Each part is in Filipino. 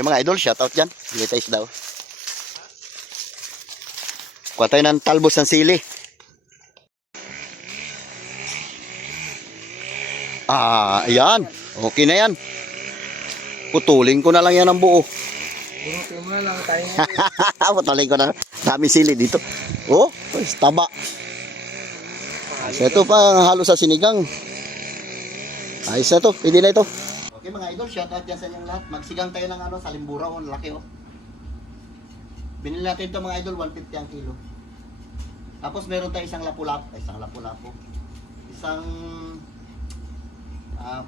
Yung mga idol, shoutout dyan. Bili tayo daw. Kuha tayo ng talbos ng sili. Ayan. Okay na yan. Putulin ko na lang yan ng buo. Bunutin mo na lang tayo. Putulin ko na. Dami sili dito. Oh, taba. So ito pa halo sa sinigang. Ayos na to. Pwede na ito. Okay mga idol, shoutout dyan sa inyong lahat. Magsigang tayo ng salimbura. Laki oh. Binili natin ito mga idol, 150 ang kilo. Tapos meron tayo isang lapu-lapu. Isang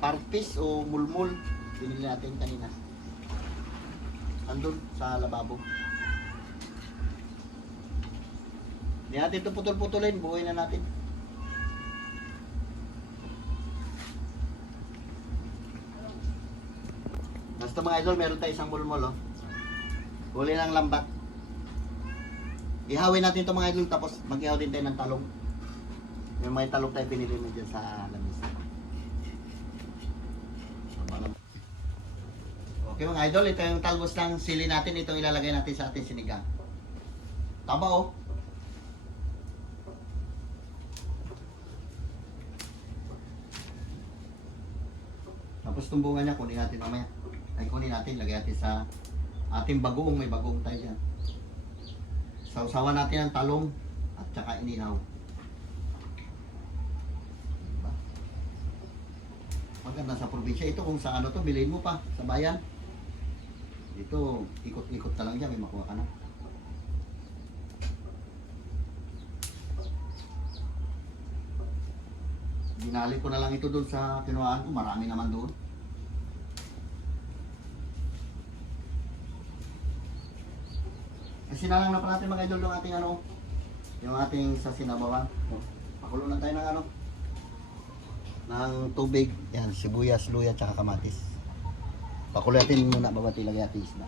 parpis o mulmul. Binili natin kanina. Andun sa lababo. Hindi natin ito putol-putulin. Buhay na natin. Basta mga idol, meron tayo isang mulmul oh. Huli ng lambat. Ihawin natin ito mga idol, tapos mag-ihaw din tayo ng talong. Yung may talong tayo pinili mo dyan sa lamisa. Okay mga idol, ito yung talbos ng sili natin. Itong ilalagay natin sa ating sinigang. Tama oh. Tapos tumbungan niya, kunin natin mamaya. Ay kunin natin, lagay natin sa ating bagoong. May bagoong tayo dyan. Sausawan natin ang talong at saka inihaw. Diba? Maganda sa probinsya. Ito kung sa ano to, bilhin mo pa sa bayan. Dito, ikot-ikot ka lang dyan, may makuha ka na. Binalik ko na lang ito doon sa kinuhaan ko. Marami naman doon. Sinalang na pa natin mga idol yung ating yung ating sa sinabawan. Pakulo na tayo ng ng tubig. Yan, sibuyas, luya, tsaka kamatis. Pakulo natin muna babati lagay natin isda.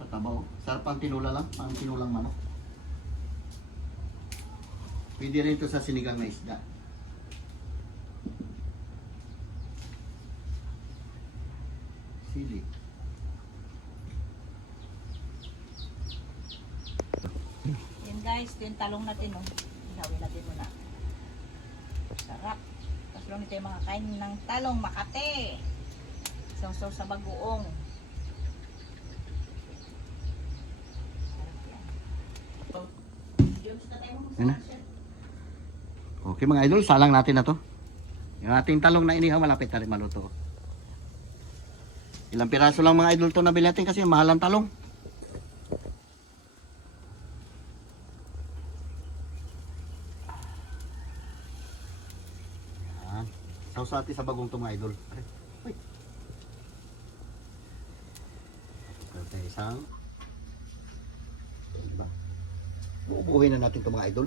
Patabaw. Sarap pang tinula lang, pang tinulang manok. Pwede rin ito sa sinigang na isda. Sili. Yan guys, ito yung talong natin oh. Ihawin natin muna. Sarap. Tapos lang ito yung mga kain ng talong Makate. Sausaw sa bagoong. Yan na. Okay mga idol, salang natin na to. Yung ating talong na inihaw, malapit na rin maluto. Ilang piraso lang mga idol to nabili natin kasi mahal ang talong. Yan. Sausati sa bagong to mga idol. Uy. Ito isang. Diba? Bubuhin na natin to mga idol.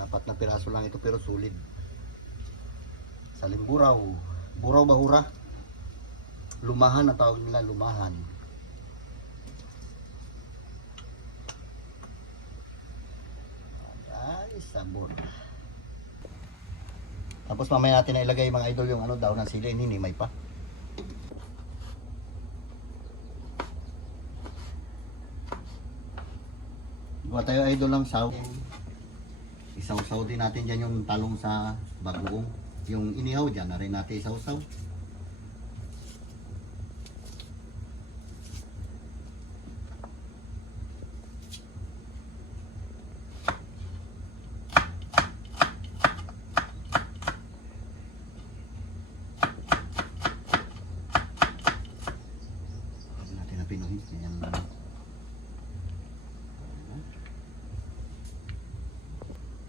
Apat na piraso lang ito pero sulit. Salimburaw. Buraw bahura. Lumahan ang tawag nila, lumahan. Ay, sabon. Tapos mamaya natin na ilagay mga idol yung daw ng sili, ninimay pa. Gawa tayo idol ng saw. Isaw-saw din natin dyan yung talong sa bagoong. Yung inihaw dyan na rin natin isaw-saw. Natin na pinuhin. Yan lang.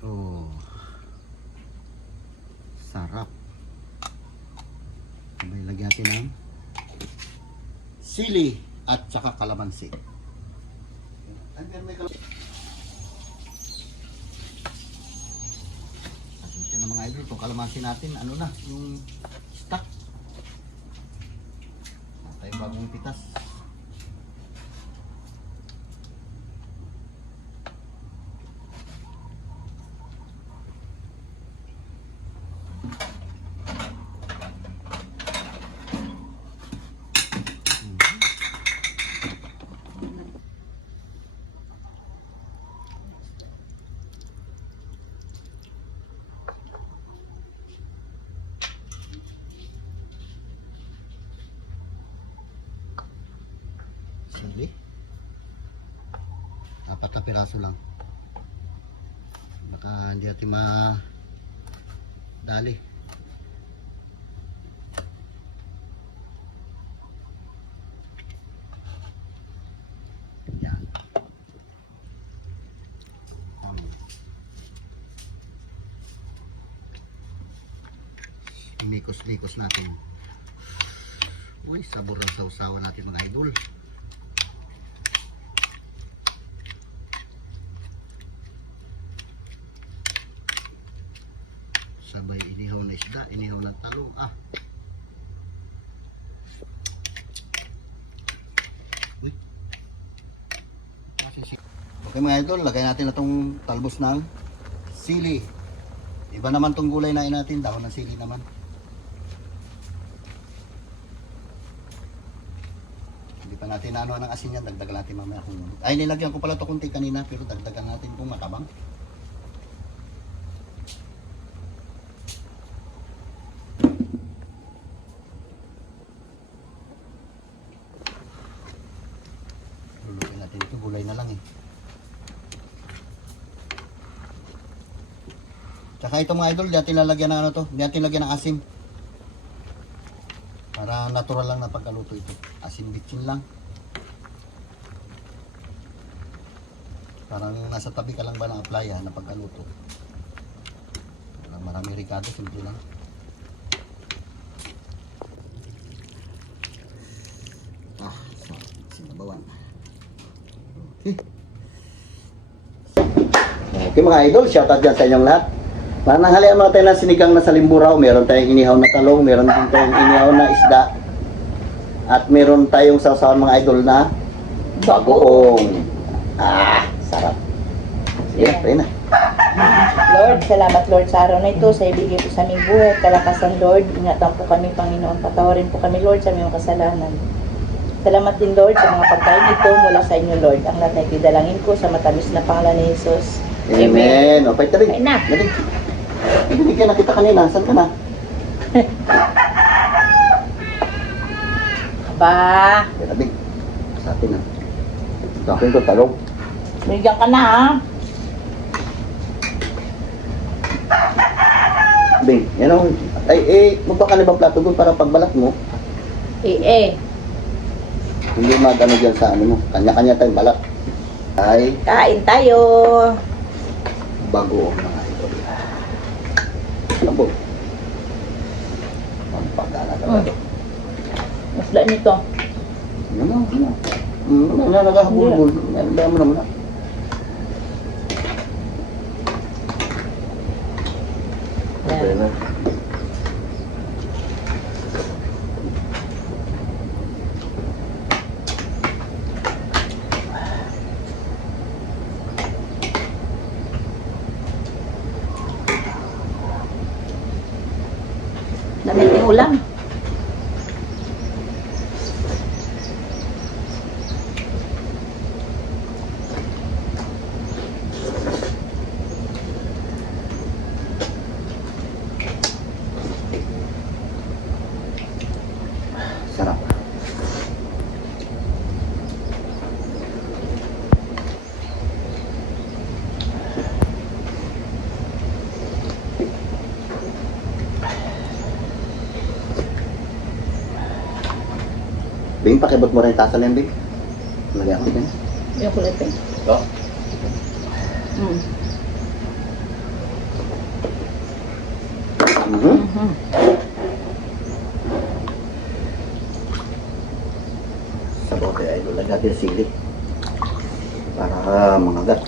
Oh. Sarap. May lagyan natin ng sili at saka kalamansi. May kalamansi. Ito na mga idol, itong kalamansi natin, ano na, yung stock. Tayo bagong pitas. Hardly. 4 na piraso lang. Baka hindi natin madali. Yan. Mikos-mikos natin. Uy, sabor ng sausawan natin mga idol. Sabay inihaw na isda, inihaw ng talong. Uy. Okay mga idol, lagay natin na itong talbos ng sili. Iba naman itong gulay na natin, dahon ng sili naman. Hindi pa natin ano ng asin yan, dagdagan natin mamaya kung ay nilagyan ko pala ito kunti kanina, pero dagdagan natin kung matabang. Luluin natin ito, gulay na lang eh. Tsaka ito mga idol, di natin lalagyan ng ano to, di natin lagyan ng asin. Para natural lang na pagkaluto ito. Asin bitchin lang. Parang nasa tabi ka lang ba ng playa na pagkaluto. Marami ricado, simple lang. So, sinabawan. Okay. Okay mga idol, shoutout dyan sa inyong lahat. Mananghalian mga tayo ng sinigang na salimburaw. Meron tayong inihaw na talong, meron din tayong inihaw na isda. At meron tayong sausawan mga idol na bagoong. Sarap. Yeah, tayo na. Lord, salamat Lord sa araw na ito, sa ibigay po sa aming buhay at kalakasan Lord. Ingatan po kami Panginoon, patawarin po kami Lord sa aming kasalanan. Salamat din Lord sa mga pagkain ito mula sa inyo Lord. Ang lahat na itidalangin ko sa matamis na pangalan ni Jesus. Amen. O, pwede rin. Kain na. Dali. Binigyan na kita kanina. Saan ka na? Aba, Kaya big. Sa atin na. Sa akin ko talong. binigyan ka na ha. Bing, yan o. Magpa ka na bang plato doon para pagbalat mo? Hindi magano dyan sa ano mo. Kanya-kanya tayong balat. Ay, Kain tayo. bago mga idol. Labo. Pampagana talaga. Masla nito. Ano, naghahabol-bol. Ano mo naman na. Okay na. Damit yung ulam. Sarap. Bing, pakibot mo rin yung tasa na yan, Bing. Lagyan ko din. Yung kulit eh. Ito? Sabaw kaya idol, lagyan natin sili. Para mangagat.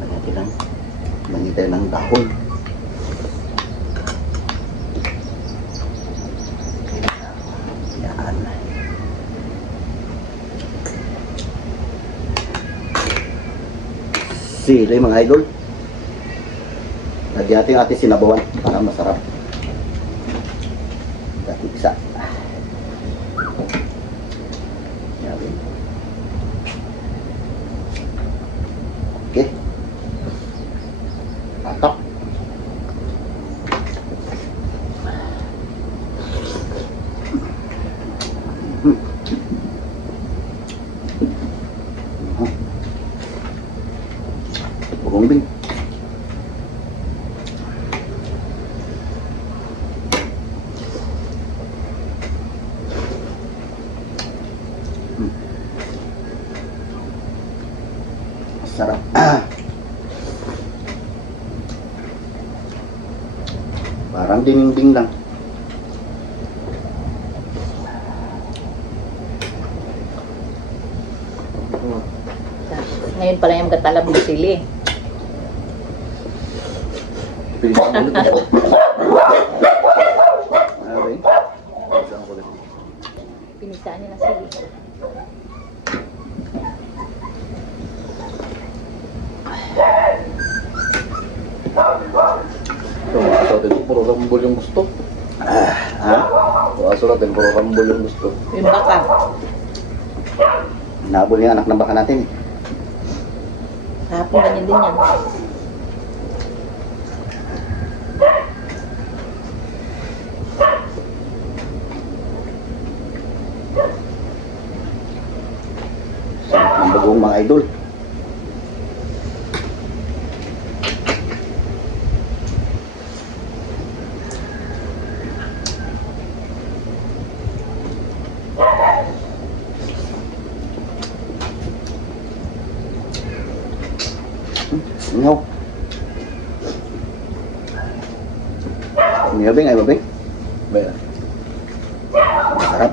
Lagyan natin lang. Lagyan tayo ng dahon. Yan. Sili mga idol. Lagyan natin yung ating sinabawan para masarap. Dating isa. Yan. Okay. Tatak. Bongbing. Sarap. Parang dinding lang. Ngayon pala yung katalab ng sili. Pilihan ulit. Okay. Pilihan ulit. Pinisaan niya ng sili. Kaso natin, puro rambol yung gusto. Ha? Kaso natin, puro rambol yung gusto. Yung baka. Nabol yung anak ng baka natin eh. Kahapon ganyan din yan. Sarap ng bagong mga idol. Ingaw. Ingaw bing, ay babing. Bayan. Sarap.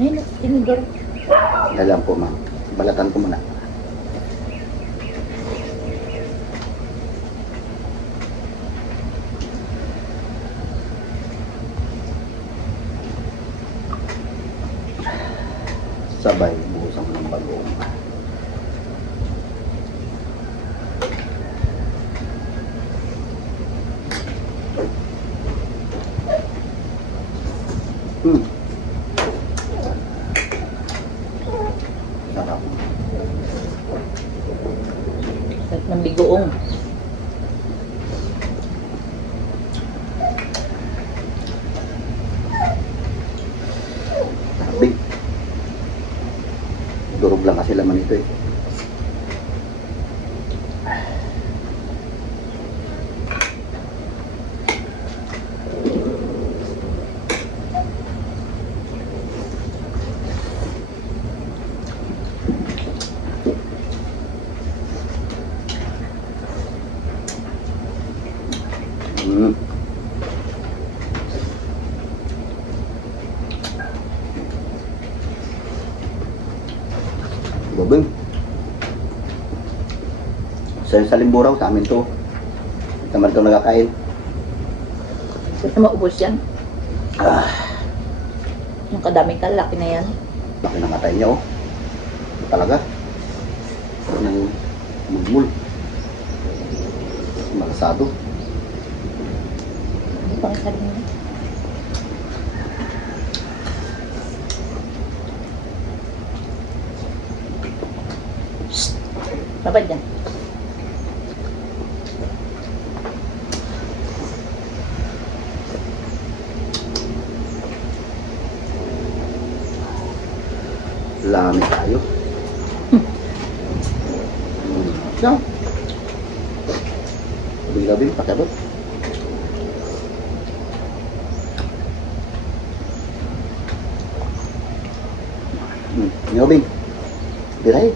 Ayun, tinidor. Dalam po ma'am. Balatan ko muna. Sabay, buhusan ko ng bagong. Sarap. Sarap ng bigoong. Big. Durog lang kasi laman ito eh. Mm. Babeng. Sa Limburaw, sa amin to. Naman ito nagkakain. Gusto maubos yan. Ah, Yung kadami ka, laki na yan. laki ng atay niya oh. Talaga. Nang mulmul. Malasado. Ano pang isa rin yun? Babad yan. Lami tayo. Siya. Gabi-gabi, pakabot. Nyobing. Biray.